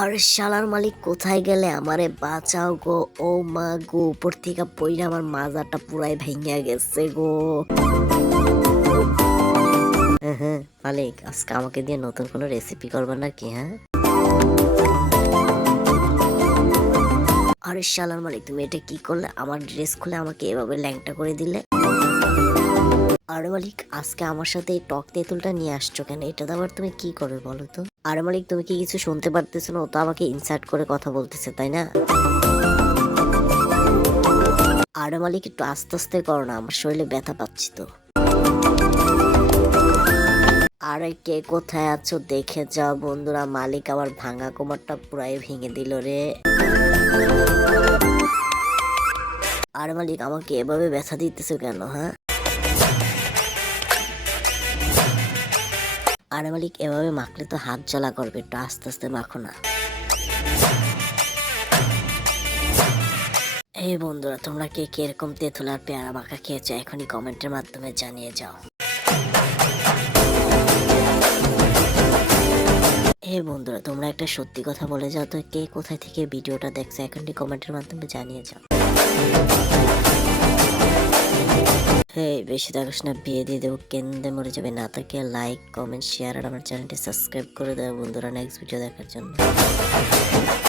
আর শালার মালিক কোথায় গেলে আমারে বাঁচাও গো। ও মা গো, উপর থেকে পইরা আমার মাজাটা পুরাই ভেঙে গেছে গো। হ্যাঁ মালিক, আজকে আমাকে দিয়ে নতুন কোনো রেসিপি করবে নাকি? হ্যাঁ, আরে শালার মালিক, তুমি এটা কি করলে? আমার ড্রেস খুলে আমাকে এভাবে ল্যাংটা করে দিলে। আরে মালিক, আজকে আমার সাথে এই টক তেঁতুলটা নিয়ে আসছো কেন? এটা আবার তুমি কি করবে বলো তো? আরে মালিক, তুমি কি কিছু শুনতে পারতেছো না? ও তো আমাকে ইনসার্ট করে কথা বলতেছে, তাই না? আরে মালিক, একটু আস্তে আস্তে করো না, আমার শরীরে ব্যথা পাচ্ছি তো। আরে কে কোথায় আছো দেখে যাও বন্ধুরা, মালিক আমার ভাঙা কোমরটা পুরাই ভেঙে দিল রে। আরে মালিক, আমাকে এভাবে ব্যথা দিতেছো কেন? হ্যাঁ, আরে মালিক, এভাবে মাখলে তো হাত জ্বালা করবে, একটু আস্তে আস্তে মাখো না। এই বন্ধুরা, তোমরা কে কিরকম তেঁতুল আর পেয়ারা মাখা খেয়েছো এখনই কমেন্টের মাধ্যমে জানিয়ে যাও। এই বন্ধুরা, তোমরা একটা সত্যি কথা বলে যাও তো, কে কোথায় থেকে ভিডিওটা দেখছো এখনই কমেন্টের মাধ্যমে জানিয়ে যাও। এই বেশি থাকিস না, বিয়ে দিয়ে দেবো, কেন্দে মরে যাবে। না তাকে লাইক কমেন্ট শেয়ার আর আমার চ্যানেলটি সাবস্ক্রাইব করে দেবো বন্ধুরা, নেক্সট ভিডিও দেখার জন্য।